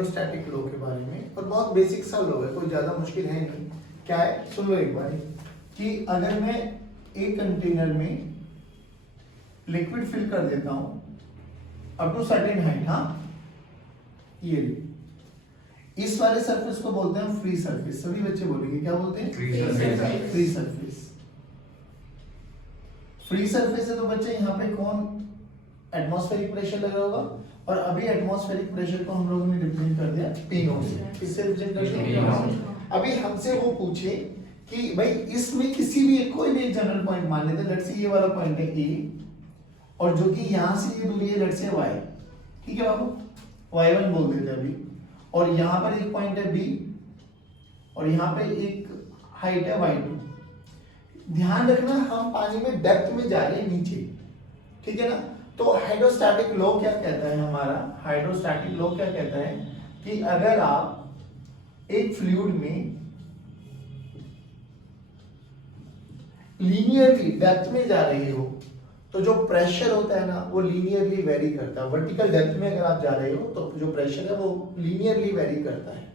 Hydrostatic लो के बारे में, और बहुत बेसिक सा लो है, कोई ज्यादा मुश्किल है नहीं। क्या है सुन लो एक बार, कि अगर मैं एक कंटेनर में लिक्विड फिल कर देता हूं अप टू सर्टेन हाइट, हाँ ये इस वाले सरफेस को बोलते हैं फ्री सरफेस। सभी बच्चे बोलेंगे क्या बोलते हैं? Free surface. Free surface, free surface है तो बच्चे यहाँ पे कौन एटमॉस्फेरिक प्रेशर लगा होगा, और अभी एटमॉस्फेरिक प्रेशर को हम लोगों ने रिप्रेजेंट कर दिया पी नॉट से। किससे रिप्रेजेंट कर दिया? अभी हमसे वो पूछे कि भाई इसमें किसी भी कोई भी एक जनरल पॉइंट मान लेते हैं, लेट्स से ये वाला पॉइंट है ए, और जो कि यहां से ये दूरी है लेट्स से y, ठीक है बाबू, y1 बोल देते हैं अभी, और यहाँ पर एक पॉइंट है बी, और यहाँ पे एक हाइट है y2। ध्यान रखना हम पानी में डेप्थ में जा रहे हैं नीचे, ठीक है ना। तो हाइड्रोस्टैटिक लॉ क्या कहता है हमारा? हाइड्रोस्टैटिक लॉ क्या कहता है कि अगर आप एक फ्लूइड में लीनियरली डेप्थ में जा रहे हो तो जो प्रेशर होता है ना वो लीनियरली वेरी करता है। वर्टिकल डेप्थ में अगर आप जा रहे हो तो जो प्रेशर है वो लीनियरली वेरी करता है।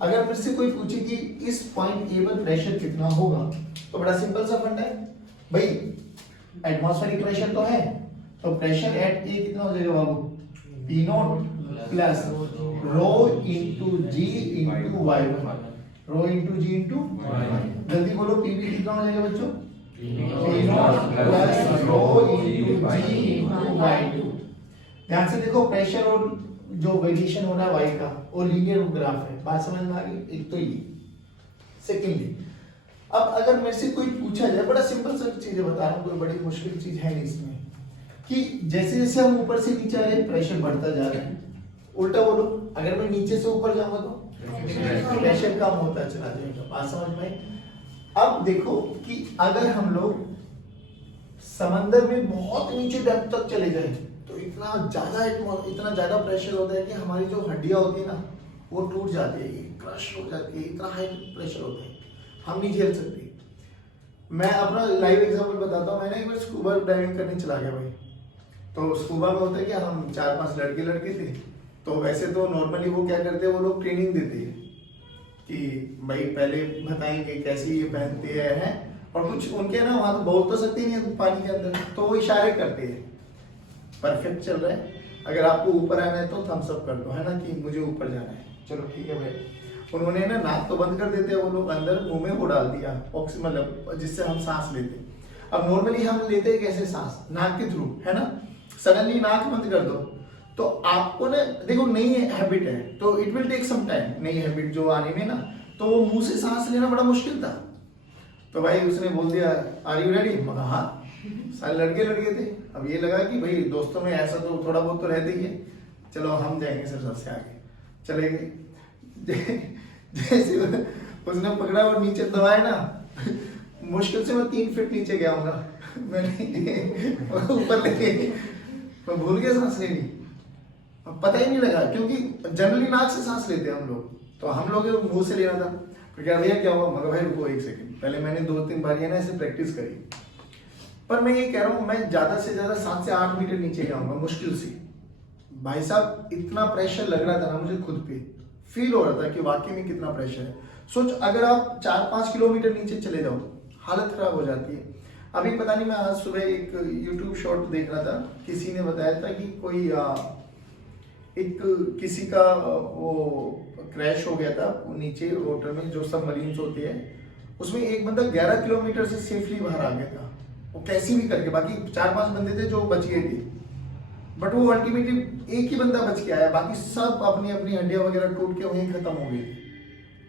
अगर मुझसे कोई पूछे कि इस पॉइंट ए पर प्रेशर कितना होगा, तो बड़ा सिंपल सा फंडा है भाई, एटमॉस्फेरिक प्रेशर तो है, तो प्रेशर एट ए कितना हो जाएगा बाबू? P naught plus rho into g into y1, rho into g into, जल्दी बोलो पी भी कितना हो जाएगा बच्चों? P naught plus rho into g into y2। ध्यान से देखो, प्रेशर और जो वेरिएशन हो रहा है y का वो लीनियर ग्राफ है, बात समझ में आ गई? एक तो ये। सेकेंडली, अब अगर मेरे से कोई पूछा जाए, बड़ा सिंपल सा चीजें बता रहा हूँ, कोई बड़ी मुश्किल चीज है नहीं इसमें, कि जैसे जैसे हम ऊपर से नीचे आ रहे हैं प्रेशर बढ़ता जा रहा है। उल्टा बोलो, अगर मैं नीचे से ऊपर जाऊंगा तो प्रेशर कम होता चला जाएगा। बात समझ में? अब देखो कि अगर हम लोग समंदर में बहुत नीचे डेप्थ तक चले जाए तो इतना ज्यादा प्रेशर होता है कि हमारी जो हड्डियां होती है ना वो टूट जाती है, क्रश हो जाती है, इतना हाई प्रेशर होता है, हम नहीं झेल सकते। मैं अपना लाइव एग्जांपल बताता हूँ। मैंने एक बार स्कूबा डाइविंग करने चला गया भाई, तो स्कूबा में होता है कि हम 4-5 लड़के थे, तो वैसे तो नॉर्मली वो क्या करते हैं, वो लोग ट्रेनिंग देते हैं कि भाई पहले बताएंगे कैसे ये पहनते हैं, और कुछ उनके ना वहाँ तो बोल तो सकते नहीं है पानी के अंदर, तो वो इशारे करते हैं। परफेक्ट चल रहा है, अगर आपको ऊपर आना है तो थम्स अप कर दो, है ना, कि मुझे ऊपर जाना है, चलो ठीक है भाई। उन्होंने ना नाक तो बंद कर देते हैं वो लोग, अंदर मुंह में वो डाल दिया ऑक्सीजन, मतलब जिससे हम सांस लेते हैं। अब नॉर्मली हम लेते हैं कैसे सांस? नाक के थ्रू, है ना। सडनली नाक बंद कर दो तो आपको ना देखो नई हैबिट है, तो it will take some time, नई हैबिट जो आने में ना, तो वो मुंह से सांस लेना बड़ा मुश्किल था। तो भाई उसने बोल दिया आर यू रेडी? मगर हाँ, सारे लड़के थे। अब ये लगा कि भाई दोस्तों में ऐसा तो थोड़ा बहुत तो रहते ही है, चलो हम जाएंगे सर सबसे आगे, चले गए। जैसे उसने पकड़ा और नीचे दबाया ना, मुश्किल से मैं 3 फीट नीचे गया हूँ, मैंने ऊपर लेके मैं भूल गया सांस लेनी, पता ही नहीं लगा, क्योंकि जनरली नाक से सांस लेते हैं हम लोग, तो हम लोग मुंह से लेना था। फिर क्या भैया क्या हुआ? मगर भाई रुको एक सेकंड, पहले मैंने 2-3 बार ना ऐसे प्रैक्टिस करी। पर मैं ये कह रहा हूँ, मैं ज्यादा से ज्यादा 7 से 8 मीटर नीचे जाऊंगा मुश्किल से। भाई साहब इतना प्रेशर लग रहा था ना मुझे, खुद पे फील हो रहा था कि वाकई में कितना प्रेशर है। सोच अगर आप 4-5 किलोमीटर नीचे चले जाओ हालत खराब हो जाती है। अभी पता नहीं, मैं आज सुबह एक YouTube शॉर्ट देख रहा था, किसी ने बताया था कि कोई किसी का वो क्रैश हो गया था नीचे वाटर में, जो सबमरीन्स होती है उसमें एक बंदा 11 किलोमीटर से सेफली बाहर आ गया था, वो कैसी भी करके। बाकी 4-5 बंदे थे जो बच गए थे, बट वो अल्टीमेटली एक ही बंदा बच के आया, बाकी सब अपनी अपनी हड्डियां वगैरह टूट के वहीं खत्म हो गई।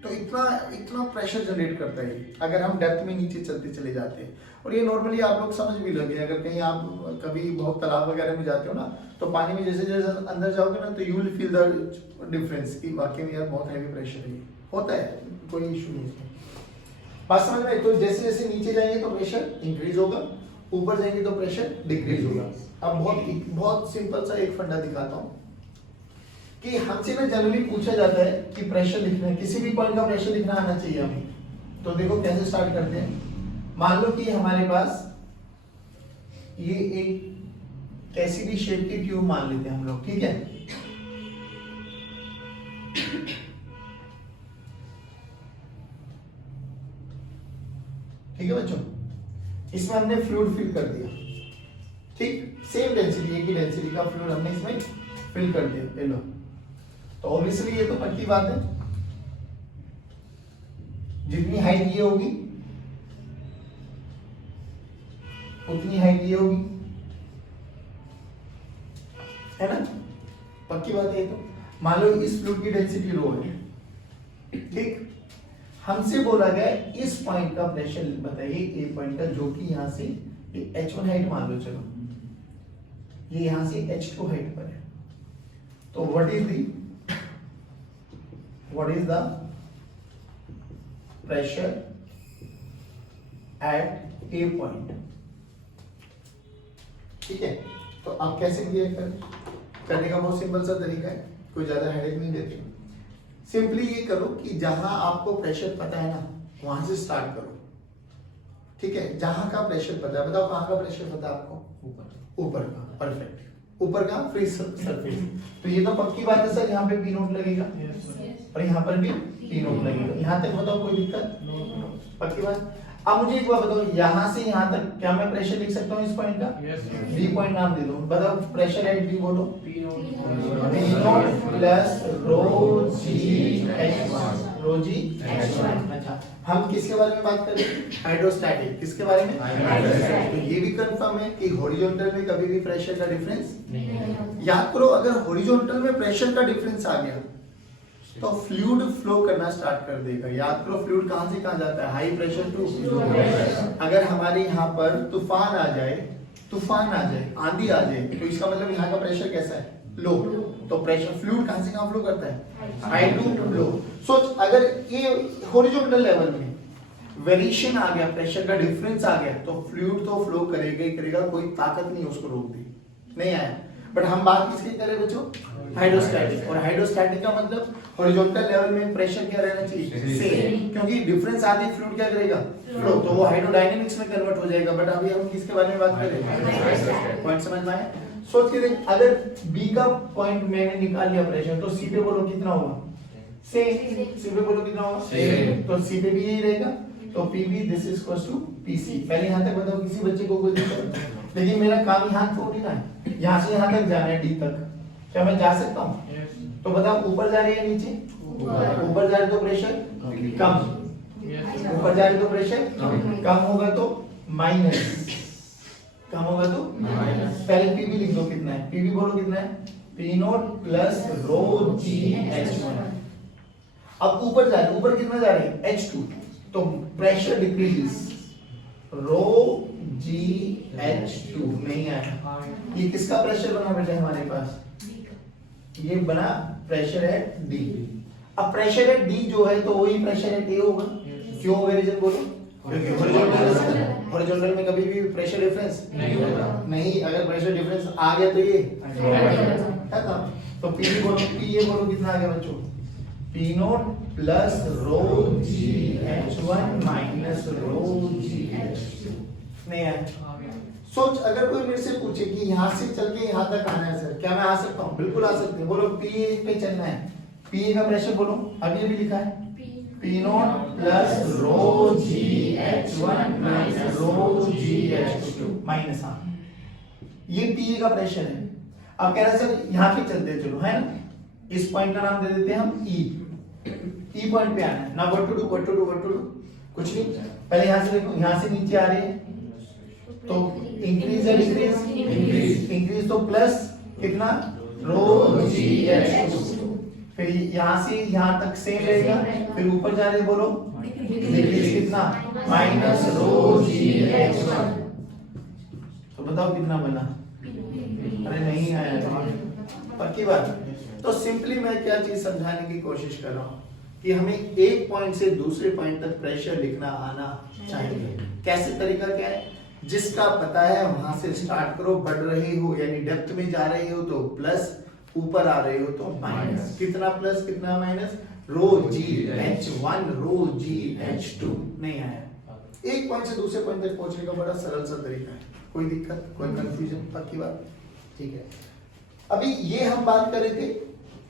तो इतना प्रेशर जनरेट करता है अगर हम डेप्थ में नीचे चलते चले जाते हैं। और ये नॉर्मली आप लोग समझ भी लगे, अगर कहीं आप कभी बहुत तालाब वगैरह में जाते हो ना, तो पानी में जैसे जैसे अंदर जाओगे ना तो you will feel the difference कि वाकई में यार बहुत हैवी प्रेशर है, होता है, कोई इशू नहीं है। बात समझ में? तो जैसे जैसे नीचे जाएंगे तो प्रेशर इंक्रीज होगा, ऊपर जाएंगे तो प्रेशर डिक्रीज होगा। अब बहुत सिंपल सा एक फंडा दिखाता हूँ कि हमसे ना जनरली पूछा जाता है कि प्रेशर लिखना है, किसी भी पॉइंट का प्रेशर लिखना आना चाहिए हमें। तो देखो कैसे स्टार्ट करते हैं। मान लो कि हमारे पास ये एक कैसी भी शेप की ट्यूब मान लेते हैं हम लोग, ठीक है। ठीक है बच्चों, इसमें हमने फ्लूइड फिल कर दिया, ठीक, सेम डेंसिटी, एक ही डेंसिटी का फ्लूइड हमने इसमें फिल कर दिया, ये लो। तो ऑब्वियसली ये तो पक्की बात है, जितनी हाइट ये होगी उतनी हाइट ये होगी, है ना, पक्की बात है। तो मान लो इस फ्लूइड की डेंसिटी रो है, ठीक, हमसे बोला गया इस पॉइंट का प्रेशर बताइए, ए पॉइंट का, जो कि यहां से ये h1 हाइट मान लो, चलो ये यहां से h2 हाइट पर है, तो what is the pressure at A point, ठीक है। तो आप कैसे क्लियर करने का बहुत सिंपल सा तरीका है, कोई ज्यादा हेडेक नहीं देते, सिंपली ये करो कि जहां आपको प्रेशर पता है ना वहां से स्टार्ट करो, ठीक है, जहां का प्रेशर पता है, बताओ कहां का प्रेशर पता है आपको, ऊपर का, परफेक्ट, ऊपर का फ्री सरफेस, तो ये तो पक्की बात है सर, यहाँ पे पी नोट लगेगा और यहाँ पर भी पी नोट लगेगा, यहाँ तक बताओ कोई दिक्कत, पक्की बात। अब मुझे एक बात बताओ, यहाँ से यहाँ तक क्या मैं प्रेशर लिख सकता हूँ इस पॉइंट का, बी पॉइंट नाम दे दो, बताओ प्रेशर एट बी बोलो, P note plus rho g H1। अच्छा, हम किसके बारे में बात कर रहे हैं, हाइड्रोस्टैटिक, किसके बारे में, हाइड्रोस्टैटिक। तो ये भी कंफर्म है कि हॉरिजॉन्टल में कभी भी प्रेशर का डिफरेंस नहीं, याद करो अगर हॉरिजॉन्टल में प्रेशर का डिफरेंस आ गया तो फ्लूइड फ्लो करना स्टार्ट कर देगा, याद करो फ्लूइड कहां से कहां जाता है, हाई प्रेशर टू, अगर हमारे यहाँ पर तूफान आ जाए, आंधी आ जाए, तो इसका मतलब यहाँ का प्रेशर कैसा है, लो, तो प्रेशर फ्लूइड कहां से कहां फ्लो करता है, हाई टू लो। सोच अगर ये हॉरिजॉन्टल लेवल में वेरिएशन आ गया, प्रेशर का डिफरेंस आ गया, तो फ्लूइड तो फ्लो करेगा ही करेगा, कोई ताकत नहीं उसको रोक दी, नहीं आया। बट हम बात किसकी कर रहे हैं बच्चों, हाइड्रोस्टैटिक, और हाइड्रोस्टैटिक का मतलब हॉरिजॉन्टल लेवल में प्रेशर क्या रहना चाहिए, सेम, क्योंकि डिफरेंस आते ही फ्लूइड क्या करेगा, फ्लो, तो वो हाइड्रोडायनामिक्स में कन्वर्ट हो जाएगा। बट अभी हम किसके बारे में बात कर रहे हैं, पॉइंट समझ में आया। सोच के देख, अगर बी का पॉइंट मैंने निकाल लिया प्रेशर, तो सी पे बोलो कितना होगा, सेम, सी पे बोलो कितना होगा, सेम, तो सी पे भी यही रहेगा, तो PB this is equals to PC. पहले यहां तक बताओ किसी बच्चे को कोई दिक्कत, लेकिन मेरा काम यहां थोड़ी ना है, यहां से यहां तक जाना है डी तक, क्या मैं जा सकता हूं, तो बताओ ऊपर जा रही है नीचे, ऊपर जा रही तो प्रेशर कम, ऊपर जा रही तो प्रेशर कम होगा तो माइनस, कम होगा तो माइनस। पहले पीबी लिख दो, कितना है पीबी बोलो कितना है, P naught plus rho g H1। अब ऊपर जा रही, ऊपर कितना जा रही है H2, तो प्रेशर डिक्रीजेस, रो जी H2 नहीं आया, ये किसका प्रेशर बना बेटा हमारे पास, ये बना प्रेशर है डी। अब प्रेशर है डी जो है तो वही प्रेशर है ए होगा, क्यों होगा रीजन बोलो, हॉरिजॉन्टल में कभी भी प्रेशर डिफरेंस नहीं होगा, नहीं, अगर प्रेशर डिफरेंस आ गया तो ये है ना, तो पी बोलो, पी ये बोलो कितना आ गया बच्चों, P naught plus rho g H1 minus rho g H2 नहीं है। सोच अगर कोई मेरे से पूछे कि यहाँ से चल के यहाँ तक आना है सर, क्या मैं आ सकता हूँ, बिल्कुल आ सकते हैं, बोलो पी पे चलना है, पी का प्रेशर बोलो, अभी भी लिखा है P naught plus rho g H1 minus rho g H2 minus, हाँ ये पी का प्रेशर है। अब कह रहे सर यहाँ पे चलते हैं, चलो है ना, इस पॉइंट का नाम दे देते हैं हम ई पॉइंट पे आना है ना, व्हाट टू डू कुछ नहीं, पहले यहाँ से देखो, यहाँ से नीचे आ रही है तो इंक्रीज या डिक्रीज, इंक्रीज तो प्लस कितना रो जी H2, फिर यहाँ से यहाँ तक सेम रहेगा, फिर ऊपर जा रहे बोलो डिक्रीज कितना, माइनस रो जी H1, तो बताओ कितना बना, अरे नहीं आया, पक्की बात। तो सिंपली मैं क्या चीज समझाने की कोशिश कर रहा हूँ कि हमें एक पॉइंट से दूसरे पॉइंट तक प्रेशर लिखना आना चाहिए। कैसे तरीका क्या है, जिसका पता है वहां से स्टार्ट करो, बढ़ रहे हो यानी डेप्थ में जा रहे हो तो प्लस, ऊपर आ रहे हो तो माइनस, कितना प्लस कितना माइनस, रो जी H1 रो जी H2 नहीं आया। एक पॉइंट से दूसरे पॉइंट तक पहुंचने का बड़ा सरल सा तरीका है, कोई दिक्कत कोई कंफ्यूजन, पक्की बात, ठीक है। अभी ये हम बात कर रहे थे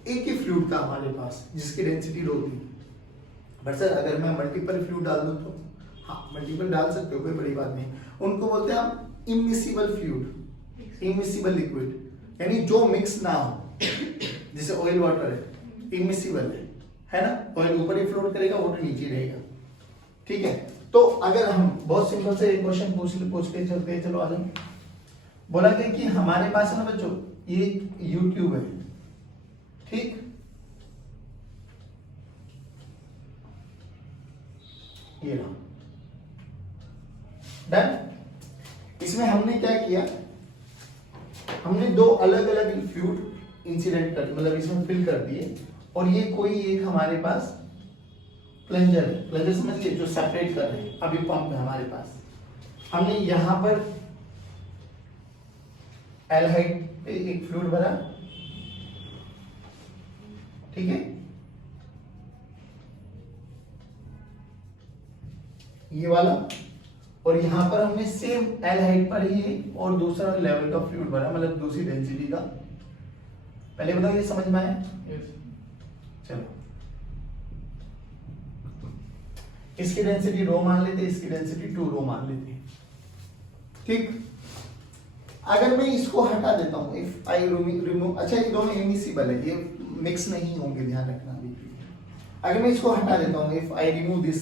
एक ही फ्लूइड का हमारे पास जिसकी डेंसिटी रो थी, बट सर अगर मैं मल्टीपल फ्लूइड डाल दूं तो, हाँ मल्टीपल डाल सकते हो, कोई बड़ी बात नहीं। उनको बोलते हैं हम इमिसिबल फ्लूइड, इमिसिबल लिक्विड, यानी जो मिक्स ना हो, जैसे ऑयल वाटर है इमिसिबल है ना, ऑयल ऊपर ही फ्लोट करेगा, वाटर नीचे रहेगा, ठीक है। तो अगर हम बहुत सिंपल से एक क्वेश्चन पूछ के चलते हैं, चलो आ जाओ। बोला गया कि हमारे पास है ना बच्चों ये यूट्यूब है, ठीक, ये रहा डन। इसमें हमने क्या किया, हमने दो अलग अलग फ्लूइड इंसिडेंट कर, मतलब इसमें फिल कर दिए, और ये कोई एक हमारे पास प्लंजर है, प्लंजर समझिए जो सेपरेट कर रहे हैं, अभी पंप है हमारे पास, हमने यहां पर एल्हाइड एक फ्लूइड भरा, ठीक है, ये वाला, और यहां पर हमने सेम एल्हाइड पर ही और दूसरा लेवल का फ्लूइड भरा, मतलब दूसरी डेंसिटी का। पहले बताओ ये समझ में आया? चलो इसकी डेंसिटी रो मान लेते, इसकी डेंसिटी 2 रो मान लेते, ठीक। अगर मैं इसको हटा देता हूं, इफ आई रिमूव, अच्छा ये दोनों इमिसिबल है, ये मिक्स नहीं होंगे, ध्यान रखना अभी। अगर मैं इसको हटा देता हूं, इफ आई रिमूव दिस,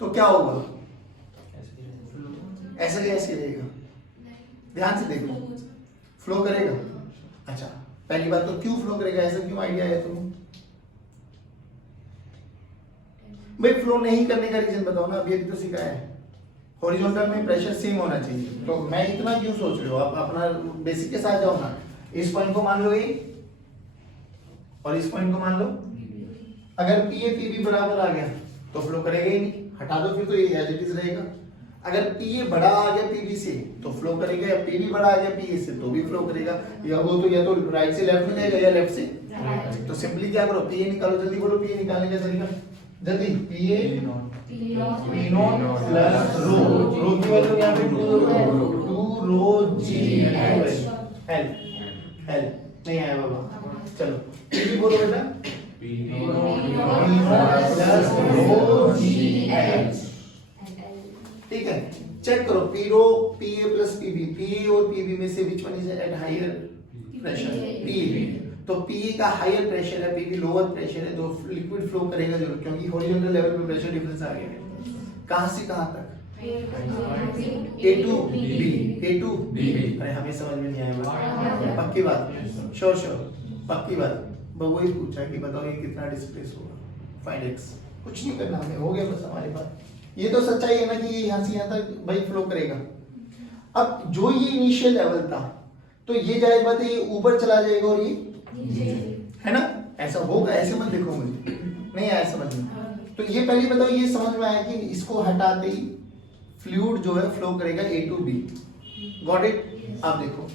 तो क्या होगा? ऐसा कैसे रहेगा? ध्यान से देखो, फ्लो करेगा। अच्छा पहली बात तो क्यों फ्लो करेगा, ऐसा क्यों आइडिया है तुम्हें? भाई फ्लो नहीं करने का रीजन बताओ ना, अभी तो सिखाया है, हॉरिजॉन्टल में प्रेशर सेम होना चाहिए, तो मैं इतना क्यों सोच रहे हो? आप अपना बेसिक के साथ जाओ ना, इस पॉइंट को मान लो ए और इस पॉइंट को मान लो, अगर पी ए पी बी बराबर आ गया तो फ्लो करेगा ही नहीं, हटा दो फिर तो ये एज इट इज रहेगा। अगर पी ए बड़ा आ गया पी बी से तो फ्लो करेगा, या पी बी बड़ा आ गया पी ए से तो भी फ्लो करेगा, या वो तो या तो राइट से लेफ्ट में जाएगा या लेफ्ट से राइट। तो सिंपली क्या करो, पी ए निकालो, जल्दी बोलो पी ए निकालने का तरीका, जल्दी। P A P naught plus rho, rho की वैल्यू यहां पे 2 रो जी एल एल नहीं आया बाबा, चलो पी बी बोलो बेटा, P naught plus rho g L, ठीक है। चेक करो P rho P A plus P B, P A और पी बी में से which one is at higher pressure? P A, तो पी ए का हायर प्रेशर है, पी बी लोअर प्रेशर है, तो लिक्विड फ्लो करेगा जरूर, क्योंकि हॉरिजॉन्टल लेवल पे प्रेशर डिफरेंस आ गया है। कहां से कहां तक? A to B, A to B. अरे हमें समझ में नहीं आया, पक्की बात, श्योर श्योर पक्की बात। वही पूछा कि बताओ ये कितना डिस्प्लेस होगा, फाइंड एक्स, कुछ नहीं करना हमें, हो गया बस हमारे पास। ये तो सच्चाई है ना कि ये यहाँ से यहाँ तक भाई फ्लो करेगा। अब जो ये इनिशियल लेवल था, तो ये जाहिर बात है ये ऊपर चला जाएगा और ये है ना, ऐसा होगा, ऐसे मत देखो, मुझे नहीं आया समझ में। तो ये पहले बताओ, ये समझ में आया कि इसको हटाते ही फ्लूइड जो है फ्लो करेगा ए टू बी, गॉट इट। अब देखो,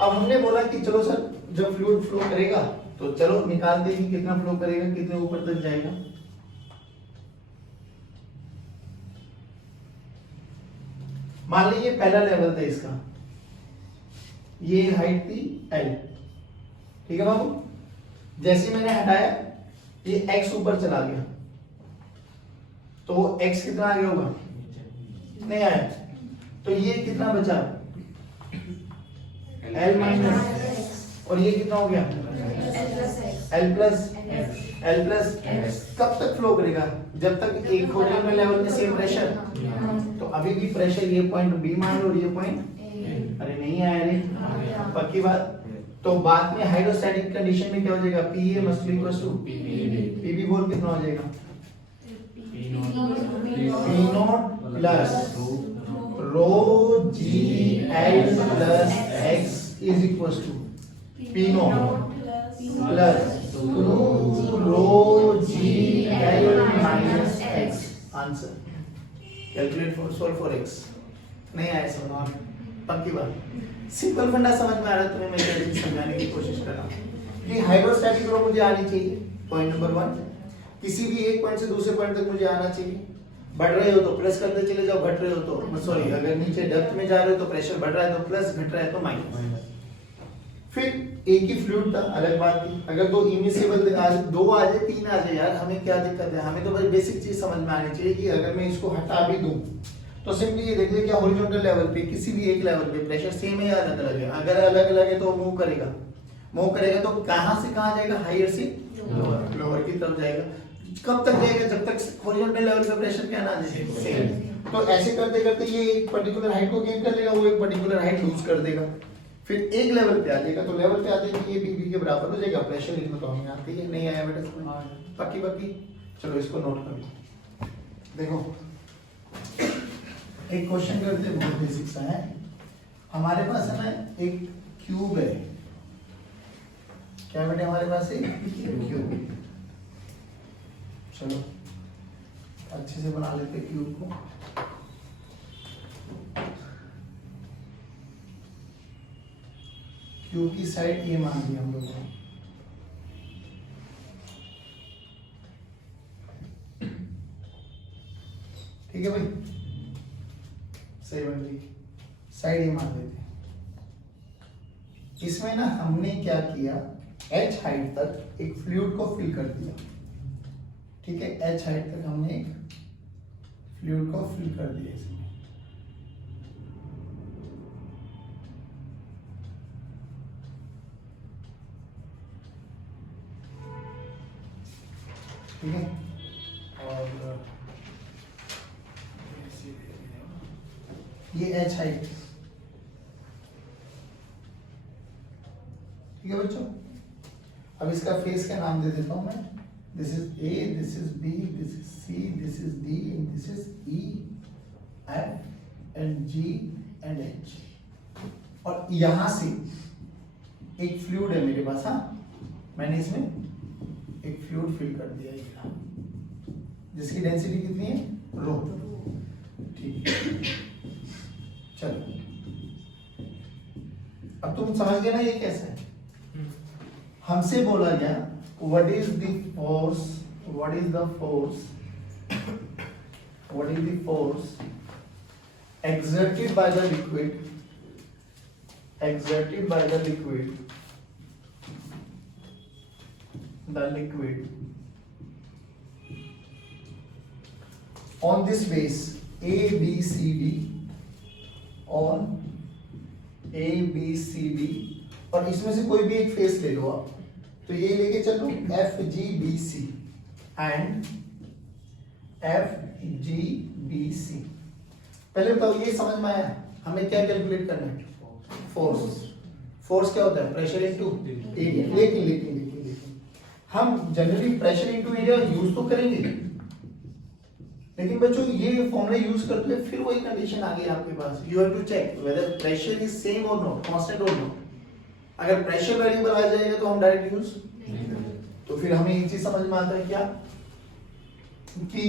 अब हमने बोला कि चलो सर जब फ्लूइड फ्लो करेगा तो चलो निकालते ही कितना फ्लो करेगा, कितने ऊपर तक जाएगा। मान लीजिए पहला लेवल था इसका, ये हाइट थी एल, ठीक है बाबू। जैसे मैंने हटाया ये एक्स ऊपर चला गया, तो एक्स कितना आ गया होगा? नहीं आया, तो ये कितना बचा? एल माइनस, और ये कितना हो गया? L plus x. कब तक फ्लो करेगा? जब तक एक हॉरिजॉन्टल लेवल में सेम प्रेशर, तो अभी भी प्रेशर ये पॉइंट बी मान लो और ये पॉइंट, अरे नहीं आया रे, पक्की बात। तो बाद में हाइड्रोस्टैटिक कंडीशन में क्या हो जाएगा? P A must be equal to P B बोल कितना हो जाएगा? P naught plus rho g L plus x is equal to P naught plus 2 rho g L minus x. Answer calculate for solve for x. नहीं आया समझ, पक्की बात। Simple फंडा समझ में आ रहा है तुम्हें, मैं जल्दी समझाने की कोशिश कर रहा हूं कि हाइड्रोस्टैटिक रो मुझे आनी चाहिए, पॉइंट नंबर 1। किसी भी एक पॉइंट से दूसरे पॉइंट तक मुझे आना चाहिए। बढ़ रहे हो तो प्लस करते चले जाओ, घट रहे हो तो सॉरी, अगर नीचे डेप्थ में जा रहे हो तो प्रेशर बढ़ रहा है तो प्लस, घट रहा है तो माइनस। फिर एक ही फ्लूइड था, अलग बात थी। अगर दो इमिसिबल आज दो आ जाए, तीन आ जाए, यार हमें क्या दिक्कत है? हमें तो बस बेसिक चीज समझ में आनी चाहिए कि अगर मैं इसको हटा भी दूं तो सिंपली ये देख ले क्या हॉरिजॉन्टल लेवल पे किसी भी एक लेवल पे प्रेशर सेम है या अलग अलग है? अगर अलग अलग है तो मूव करेगा, मूव करेगा तो कहां से कहां जाएगा? हायर से लोअर की तरफ जाएगा। कब तक जाएगा? जब तक हॉरिजॉन्टल लेवल पे प्रेशर क्या ना जाए, सेम। तो ऐसे करते करते ये एक पर्टिकुलर हाइट को गेन कर लेगा, वो एक पर्टिकुलर हाइट लूज कर देगा, फिर एक लेवल पे आ जाएगा। तो लेवल पे आते ही ये बी के बराबर हो जाएगा। प्रेशर इसमें तो हमें आती है, नहीं आया बेटा समझ? बाकी बाकी चलो इसको नोट कर लो। देखो एक क्वेश्चन करते हैं, बहुत बेसिक सा है। हमारे पास है ना एक क्यूब है, क्या बेटे हमारे पास है क्यूब। चलो अच्छे से बना लेते हैं क्यूब को। क्यूब की साइड ये मान ली हम लोगों ने, ठीक है भाई, सही बन गई। साइड ये मान लेते हैं। इसमें ना हमने क्या किया, h हाइट तक एक फ्लूइड को फिल कर दिया, ठीक है। h हाइट तक हमने एक फ्लूइड को फिल कर दिया इसमें, ठीक है। और ये h हाइट, ठीक है बच्चों। अब इसका फेस का नाम दे देता हूं मैं। This is A, this is B, this is C, this is D and this is E, F and G and H. और यहां से एक फ्लूइड है मेरे पास, हाँ मैंने इसमें एक फ्लूइड फिल कर दिया है, जिसकी डेंसिटी कितनी है? रो, ठीक है। चलो अब तुम समझ गए ना ये कैसे है। हमसे बोला गया what is the force, what is the force, what is the force exerted by the liquid, exerted by the liquid on this base A B C D, on A B C D, और इसमें से कोई भी एक face ले लो आप, तो ये लेके चलो F G B C and F G B C। पहले बताओ ये समझ में आया हमें क्या कैलकुलेट करना है? फोर्स। फोर्स क्या होता है? Pressure into area. लेकिन हम generally pressure into area use तो करेंगे, लेकिन बच्चों ये फॉर्मूला यूज करते हुए फिर वही कंडीशन आ गई आपके पास। You have to check whether pressure is same और नॉट, कांस्टेंट और नॉट। अगर प्रेशर वेरिएबल आ जाएगा तो हम डायरेक्ट यूज नहीं करेंगे। तो फिर हमें एक चीज समझ में आता है क्या, कि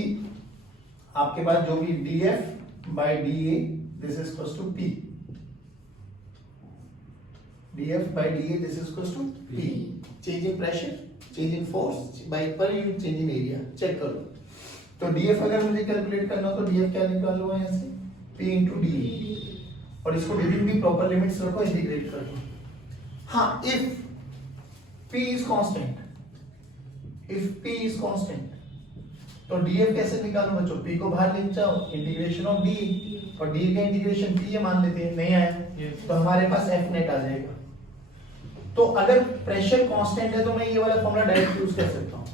आपके पास जो भी dF by dA, this is equals to P, dF by dA, this is equals to P, change in pressure, change in force by per unit change in area। Check करो तो dF अगर मुझे कैलकुलेट करना हो तो dF क्या निकालूंगा यहाँ से? P into dA, और इसको विदिन दी प्रॉपर लिमिट्स रखो, इंटीग्रेट कर दो। हाँ, if P is constant, if P is constant तो dF कैसे निकालूं बच्चों? P को बाहर ले जाओ, इंटीग्रेशन ऑफ d, और d का इंटीग्रेशन P ये मान लेते हैं, नहीं आया तो हमारे पास F नेट आ जाएगा। तो अगर प्रेशर कांस्टेंट है तो मैं ये वाला फॉर्मूला डायरेक्ट यूज कर सकता हूं,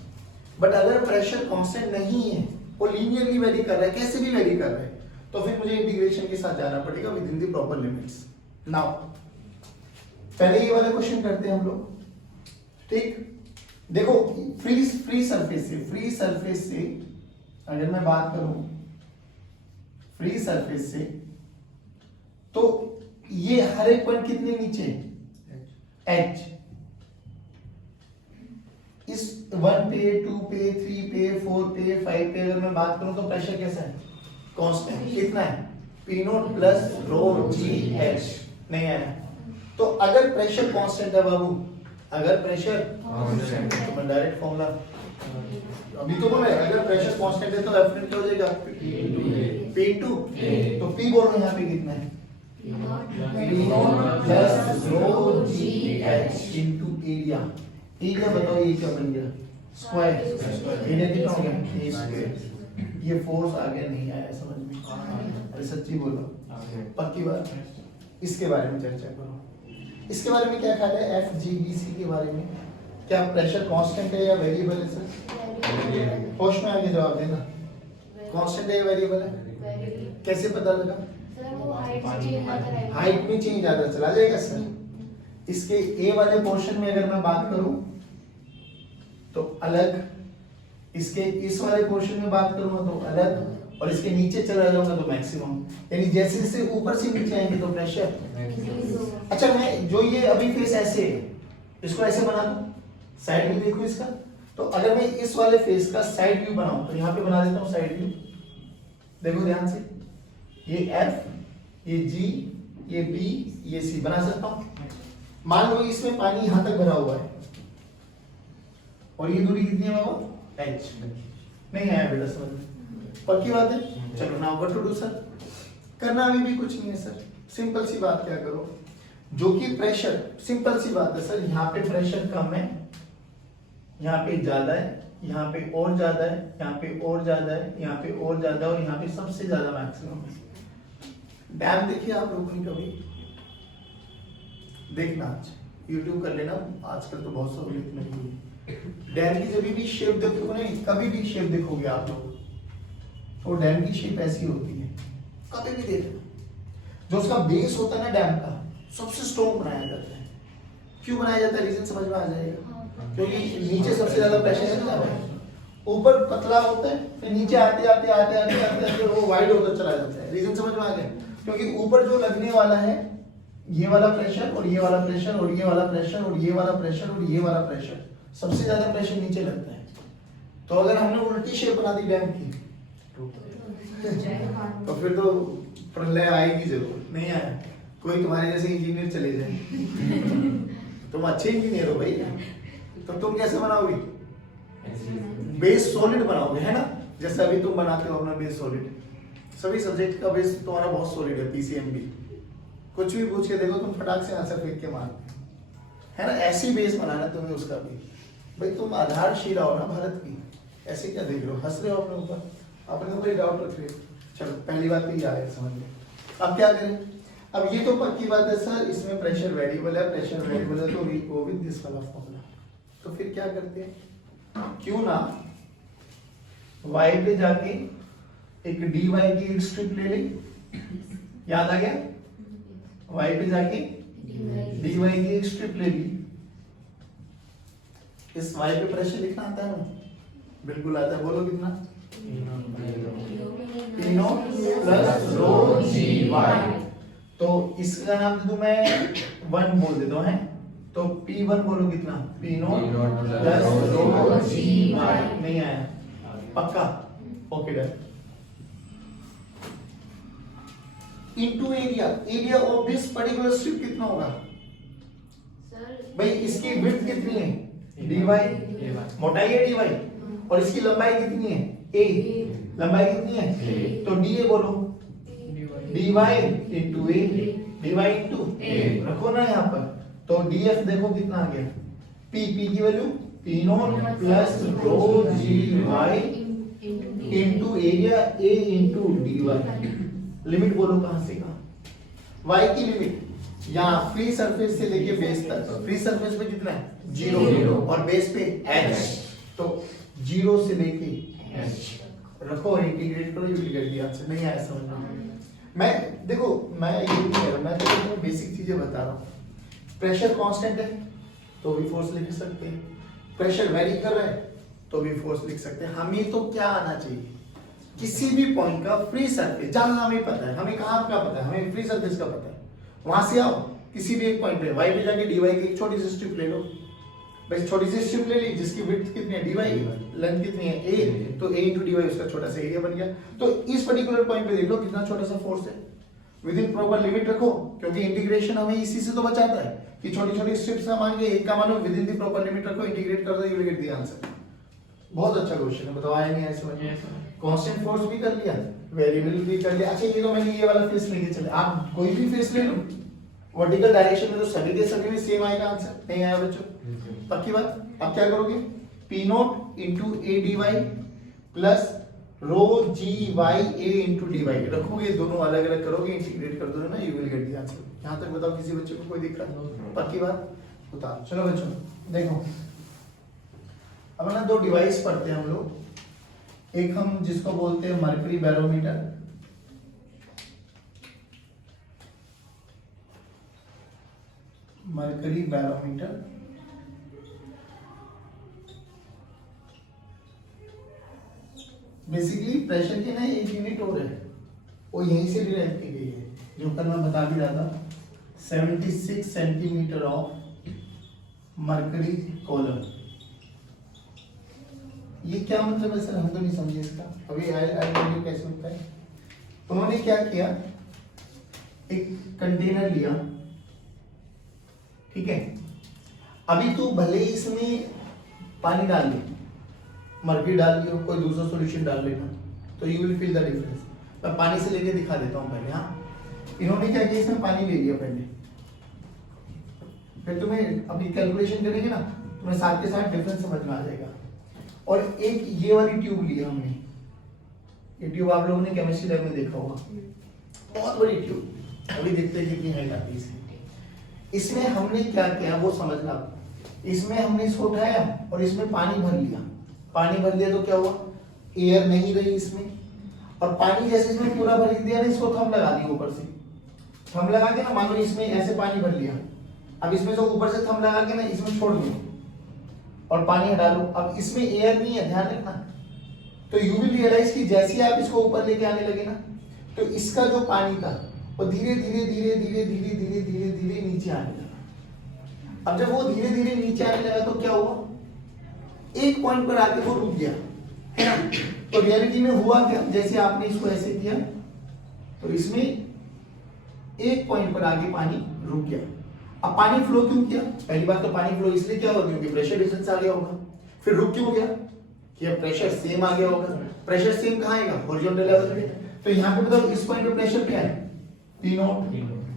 बट अगर प्रेशर कांस्टेंट नहीं है, वो लीनियरली वेरी कर रहा है, कैसे भी वेरी कर रहा है, तो फिर मुझे इंटीग्रेशन के साथ जाना पड़ेगा with in the proper limits. Now पहले ये वाला क्वेश्चन करते हैं हम लोग, ठीक। देखो फ्री सरफेस से अगर मैं बात करूं, फ्री सरफेस से, तो ये हर एक पॉइंट कितने नीचे H, इस 1 पे 2 पे 3 पे 4 पे 5 पे अगर मैं बात करूं तो प्रेशर कैसा है? कांस्टेंट। कितना है? P नॉट प्लस रो जी एच, नहीं आया। तो अगर प्रेशर कांस्टेंट है बाबू, अगर प्रेशर तो मैं डायरेक्ट फॉर्मूला अभी तो बोला है, अगर प्रेशर कांस्टेंट है तो F नेट क्या हो जाएगा? P इनटू, तो P बोलो यहाँ पे कितना है? P नॉट प्लस रो जी एच इनटू एरिया। एरिया बताओ ये क्या बन गया? स्क्वायर। एरिया कितना हो गया? ए स्क्वायर। ये फोर्स आगे नहीं आया समझ में? अरे सच्ची बोलो, पक्की बात। इसके बारे में चर्चा करो। इसके बारे में क्या ख्याल है? एफ जी बी सी के बारे में क्या प्रेशर कांस्टेंट है या वेरिएबल है सर? होश में आगे जवाब देना। कांस्टेंट है या वेरिएबल है? कैसे पता लगा? हाइट में चेंज ज्यादा चला जाएगा सर। इसके ए वाले पोर्शन में अगर मैं बात करूं तो अलग, इसके इस वाले पोर्शन में बात करूंगा तो अलग, और इसके नीचे चला जाऊंगा तो मैक्सिमम। यानी जैसे जैसे ऊपर से नीचे आएंगे तो प्रेशर। अच्छा मैं जो ये अभी फेस ऐसे है, इसको ऐसे बना दूं, साइड व्यू देखो इसका। तो अगर मैं इस वाले फेस का साइड व्यू बनाऊं तो यहाँ पे बना देता हूँ साइड व्यू। देखो ध्यान से, ये एफ, ये जी, ये बी, ये सी बना सकता हूँ। मान लो इसमें पानी यहां तक भरा हुआ है और ये दूरी कितनी है बाबा? एच। नहीं आया बेटा समझ में? पक्की बात है? चलो now what to do sir? करना अभी भी कुछ नहीं है सर, सिंपल सी बात क्या करो, जो कि प्रेशर, सिंपल सी बात है सर, यहाँ पे प्रेशर कम है, यहाँ पे ज्यादा है, यहाँ पे और ज्यादा है, यहाँ पे और ज्यादा है, यहाँ पे और ज्यादा है, और यहाँ पे सबसे ज्यादा मैक्सिमम है। डैम देखिए आप लोगों ने कभी? देखना आज यूट्यूब कर लेना, आजकल तो बहुत सहूलियत मिली हुई है। डैम की जब भी शेप देखोगे नहीं, कभी भी शेप देखोगे आप लोग तो डैम की शेप ऐसी होती है, कभी भी देखना। जो उसका बेस होता है ना डैम का, सबसे स्ट्रॉन्ग बनाया जाता है। क्यों बनाया जाता है? रीजन समझ में आ जाएगा। क्योंकि नीचे सबसे ज्यादा प्रेशर है, ऊपर पतला होता है, फिर नीचे आते आते आते आते आते आते वो वाइड होता चला जाता है। रीजन समझ में आ गया? क्योंकि ऊपर जो लगने वाला है, ये वाला प्रेशर और ये वाला प्रेशर और ये वाला प्रेशर और ये वाला प्रेशर और ये वाला प्रेशर, सबसे ज्यादा प्रेशर नीचे लगता है। तो अगर हमने उल्टी शेप बना दी डैम की तो फिर तो प्रलय आएगी जरूर। नहीं आया? कोई तुम्हारे जैसे इंजीनियर चले जाए तुम अच्छे इंजीनियर हो भाई, तो तुम कैसे बनाओगे? बेस सॉलिड बनाओगे, है ना? जैसे अभी तुम बनाते हो अपना बेस सॉलिड। सभी सब्जेक्ट का बेस तुम्हारा बहुत सॉलिड है, पीसीएमबी। कुछ भी पूछ के देखो तुम फटाक से आंसर फेंक के मारते, है ना? ऐसी बेस बनाना तुम्हें उसका भी। भाई तुम आधारशिला हो ना भारत की, ऐसे क्या देख रहे हो? हंस रहे हो अपने ऊपर, अपने ऊपर डाउट रख रहे हो। चलो पहली बात तो ये आ गई समझ में। अब क्या करें? अब ये तो पक्की बात है सर, इसमें प्रेशर वेरिएबल है, प्रेशर वेरिएबल है तो वी गो विद दिस वाला फॉर्मूला। तो फिर क्या करते हैं, क्यों ना y पे जाके एक dy की एक स्ट्रिप ले लें। याद आ गया? y पे जाके dy की एक स्ट्रिप ले ली। इस y पे प्रेशर लिखना आता है ना? बिल्कुल आता है। बोलो कितना? P naught plus rho g y. तो इसका नाम दे दूं मैं 1 बोल देता हूं, है? तो P1 बोलो कितना? P naught plus rho g y. नहीं आया? पक्का? Okay done. Into area, area of this particular strip कितना होगा भाई? इसकी विड्थ कितनी है? dy, मोटाई है dy, और इसकी लंबाई कितनी है? a, लंबाई कितनी है? तो dA बोलो, dy into a, dy into a रखो ना यहाँ पर। तो df देखो कितना आ गया? p की value p naught plus rho g y into area a into dy। Limit बोलो कहां से कहां? y की लिमिट यहाँ फ्री सरफेस से लेके बेस तक। फ्री सरफेस पे कितना है? 0 और बेस पे h। तो 0 से लेके h रखो और इंटीग्रेट करो, यूटिलिटी दिया आंसर। नहीं आया समझ में? मैं देखो, मैं ये नहीं कह रहा, मैं तो तुम्हें बेसिक चीजें बता रहा हूँ। प्रेशर कांस्टेंट है तो भी फोर्स लिख सकते हैं, प्रेशर वेरी कर रहा है तो भी फोर्स लिख सकते हैं। हमें तो क्या आना चाहिए? किसी भी पॉइंट का फ्री सरफेस, जहां हमें पता है, हमें कहां का पता है, हमें फ्री सरफेस का पता है, वहां से आओ किसी भी एक पॉइंट पे y पे जाके dy की एक छोटी सी स्ट्रिप ले लो। बस छोटी सी स्ट्रिप ले ली जिसकी विड्थ कितनी है? dy, लेंथ कितनी है? a, तो a into dy उसका छोटा सा एरिया बन गया। तो इस पर्टिकुलर पॉइंट पे देख लो कितना छोटा सा फोर्स है। विद इन प्रॉपर लिमिट रखो, क्योंकि इंटीग्रेशन हमें इसी से तो बचाता है कि छोटी छोटी स्ट्रिप्स का मान के एक का मान with in the proper limit रखो, इंटीग्रेट कर दो, you will get the answer. बहुत अच्छा क्वेश्चन है, बताओ आया नहीं ऐसे में। कांस्टेंट फोर्स भी कर लिया, वेरिएबल भी कर लिया। अच्छा ये तो मैंने ये वाला फेस लेके चले, आप कोई भी फेस ले लो वर्टिकल डायरेक्शन में तो सभी के सभी में सेम आएगा आंसर, नहीं आया बच्चों? पक्की बात। अब क्या करोगे, P naught into A d y plus rho g y A into d y रखोगे, दोनों अलग अलग करोगे, इंटीग्रेट कर दोगे ना, you will get the answer. यहाँ तक बताओ किसी बच्चे को कोई दिक्कत? पक्की बात। उतार। चलो बच्चों देखो, अब ना दो डिवाइस पढ़ते हैं हम लोग, एक हम जिसको बोलते हैं mercury barometer, mercury barometer, basically pressure की ना एक यूनिट और है, वो यहीं से डिराइव की गई है, जो कल मैं बता भी रहा था, 76 सेंटीमीटर ऑफ मर्करी कॉलम। ये क्या मतलब है सर, हम तो नहीं समझे इसका, अभी आई कैसे होता है। उन्होंने क्या किया, एक कंटेनर लिया, ठीक है, अभी तो भले ही इसमें पानी डाल ले, मर्करी डाल लियो, कोई दूसरा सॉल्यूशन डाल लेना, तो you will feel the difference. मैं पानी से लेके दिखा देता हूँ पहले। हाँ, इन्होंने क्या किया, इसमें पानी ले लिया पहले, फिर तुम्हें अभी कैलकुलेशन करेंगे ना, तुम्हें साथ के साथ डिफरेंस समझ में आ जाएगा। और एक ये वाली ट्यूब लिया हमने, ये ट्यूब आप लोगों ने केमिस्ट्री लैब में देखा होगा, बहुत बड़ी ट्यूब, अभी देखते हैं कितनी हाइट आती है इसकी। इसमें हमने क्या किया वो समझना, इसमें हमने इसको उठाया और इसमें पानी भर लिया, पानी भर लिया तो क्या हुआ, एयर नहीं रही इसमें, और पानी जैसे इसमें पूरा भर दिया ना, इसको थंब लगा दी ऊपर से, थंब लगा के ना, मान लो इसमें ऐसे पानी भर लिया, अब इसमें से ऊपर से थंब लगा के ना इसमें छोड़ दो और पानी हटा लो, अब इसमें एयर नहीं है, ध्यान रखना। तो यू विल रियलाइज कि जैसे आप इसको ऊपर लेके आने लगे ना, तो इसका जो पानी था वो धीरे धीरे धीरे धीरे धीरे धीरे धीरे धीरे नीचे आने लगा। अब जब वो धीरे धीरे नीचे आने लगा तो क्या हुआ, एक पॉइंट पर आके वो रुक गया, है ना। तो रियलिटी में हुआ क्या, जैसे आपने इसको ऐसे किया तो इसमें एक पॉइंट पर आके पानी रुक गया। अब पानी फ्लो क्यों किया, पहली बात तो पानी फ्लो इसलिए क्या होगा क्योंकि प्रेशर डिफरेंस आ गया होगा। फिर रुक क्यों गया, कि अब प्रेशर सेम आ गया होगा। प्रेशर सेम कहाँ आएगा, हॉरिजॉन्टल लेवल पे। तो यहाँ पे बताओ इस पॉइंट पे प्रेशर क्या है, P नॉट।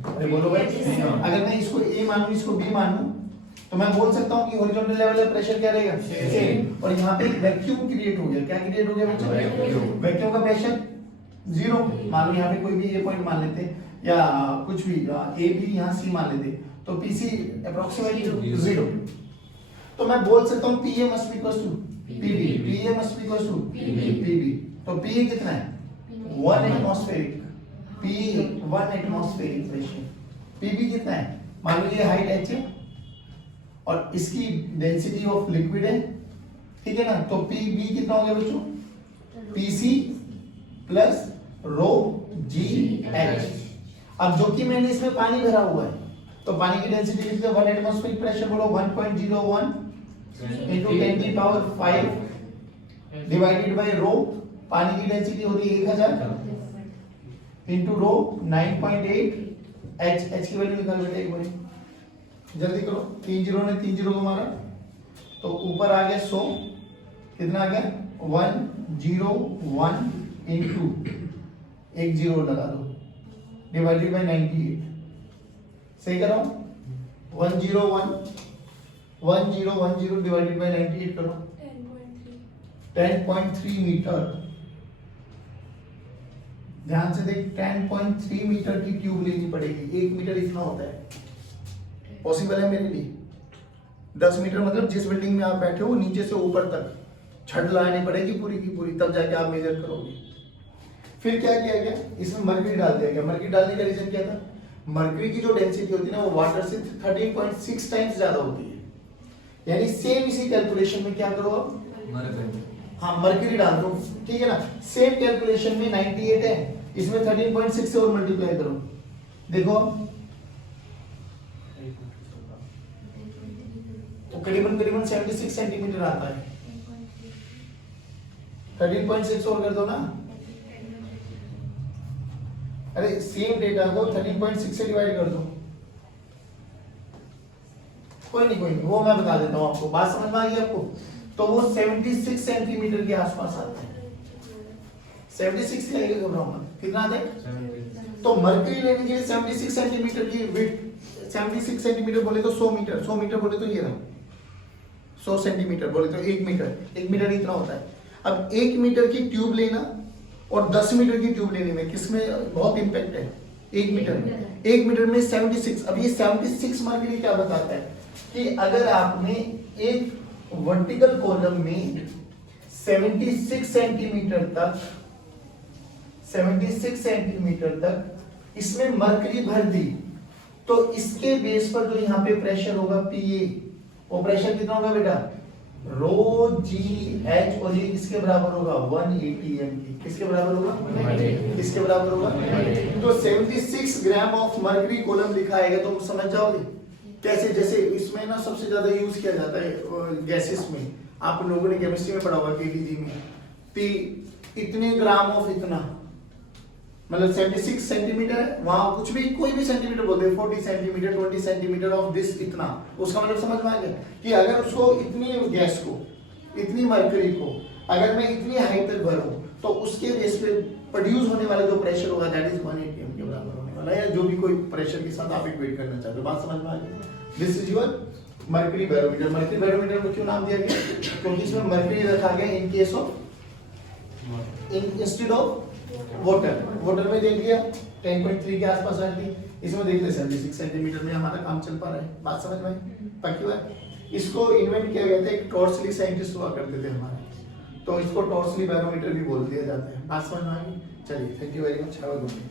अरे बोलो भाई, अगर मैं इसको A मानूं इसको B मानूं तो मैं बोल सकता हूँ कि हॉरिजॉन्टल लेवल पे प्रेशर क्या रहेगा, सेम। और यहाँ पे वैक्यूम क्रिएट हो गया, क्या क्रिएट हो गया बच्चों, वैक्यूम का प्रेशर जीरो। मान लो यहाँ पे कोई भी ए पॉइंट मान लेते या कुछ भी ए बी यहाँ सी मान लेते, तो पीसी अप्रोक्सीमेटली जीरो। तो मैं बोल सकता हूँ PA must be equal to PB, PA must be equal to PB. तो पीए कितना है, 1 atmospheric, P 1 atmospheric pressure. PB कितना है, मान लो ये हाइट h है और इसकी डेंसिटी ऑफ लिक्विड है, ठीक है ना। तो पीबी कितना हो गया बच्चों, पीसी प्लस रो जी एच। अब जो कि मैंने इसमें पानी भरा हुआ है, तो पानी की डेंसिटी कितनी है, 1 एटमॉस्फेरिक प्रेशर बोलो 1.01 into 10 की पावर 5 डिवाइडेड बाय रो। पानी की डेंसिटी होती है 1000 into रो 9.8 h। h की वैल्यू निकाल बेटा एक बार, जल्दी करो, 3 जीरो ने 3 जीरो को मारा तो ऊपर आ गया 100, कितना आ गया 101 into एक जीरो लगा दो डिवाइडेड बाय 98। सही कर रहा हूं, 1010 डिवाइडेड बाय 98 करो, 10.3 मीटर। ध्यान से देख, 10.3 मीटर की ट्यूब लेनी पड़ेगी, 1 मीटर इतना होता है, पॉसिबल है मेरे लिए। 10 मीटर मतलब जिस बिल्डिंग में आप बैठे हो नीचे से ऊपर तक छड़ लानी पड़ेगी पूरी की पूरी, तब जाके आप मेजर करोगे। फिर क्या किया गया, इसमें मर्क्यूरी डाल दिया गया। मर्क्यूरी डालने का रीजन क्या था, मर्क्यूरी की जो डेंसिटी होती है ना वो वाटर से 13.6 टाइम्स ज्यादा होती है, यानी सेम इसी कैलकुलेशन में क्या करो आप, हाँ मर्क्यूरी डाल दो, ठीक है ना। सेम कैलकुलेशन में 98 है, इसमें 13.6 से और मल्टीप्लाई करो, देखो तो करीबन 76 सेंटीमीटर आता है। 13.6 और कर दो ना, अरे सेम डेटा को 13.6 से डिवाइड कर दो, कोई नहीं वो मैं बता देता हूँ आपको, बात समझ में आ गई आपको। तो वो 76 सेंटीमीटर के आसपास आता है। 76 के आएगा घबराओ मत, कितना आता है? तो मरकरी लेने के लिए 76 सेंटीमीटर की विड्थ, 76 सेंटीमीटर बोले तो 100 मीटर, 100 मीटर बोले तो ये रहा, 100 सेंटीमीटर बोले तो 1 मीटर, 1 मीटर इतना होता है। अब 1 मीटर की ट्यूब लेना और 10 मीटर की ट्यूब लेने में किसमें बहुत इंपैक्ट है? 1 मीटर में। 1 मीटर में 76। अब ये 76 मरकरी क्या बताता है कि अगर आपने एक वर्टिकल कॉलम में 76 सेंटीमीटर तक इसमें मरकरी भर दी, तो इसके बेस पर जो यहाँ पे प्रेशर होगा पीए, वो प्रेशर कितना होगा बेटा? रो जी एच, और ये किसके बराबर होगा? 180 mp। किसके बराबर होगा? किसके बराबर होगा? तो 76 ग्राम ऑफ मरकरी कॉलम लिखा है, तो समझ जाओगे कैसे? जैसे इसमें ना सबसे ज्यादा यूज किया जाता है गैसेस में, आप लोगों ने केमिस्ट्री में पढ़ा होगा केटीजी में, इतने ग्राम ऑफ इतना, मतलब 76 सेंटीमीटर है, वहां कुछ भी कोई भी सेंटीमीटर बोलते हैं, 40 सेंटीमीटर 20 सेंटीमीटर ऑफ दिस इतना, उसका मतलब समझ में आ गया कि अगर उसको इतनी गैस को, इतनी मरकरी को अगर मैं इतनी हाइट तक भरूं, तो उसके बेस पे प्रोड्यूस होने वाला जो प्रेशर होगा दैट इज 180 m के बराबर होने वाला है, या जो भी कोई प्रेशर के साथ आप इक्वेट करना चाहते हो। बात समझ में आ गई? This is your mercury barometer. Mercury barometer को क्यों नाम दिया गया? क्योंकि इसमें मरकरी रखा गया in case of instead of water में देख लिया 10.3 के आसपास रख दी, इसमें देख ले 76 सेंटीमीटर में हमारा काम चल पा रहा है। बात समझ में आई? पक्की बात। इसको इन्वेंट किया गया था, एक टॉर्सली साइंटिस्ट हुआ करते थे हमारे, तो इसको टॉर्सली बैरोमीटर भी बोल दिया जाता है। बात समझ में आ गई? चलिए, thank you very much, have a good day.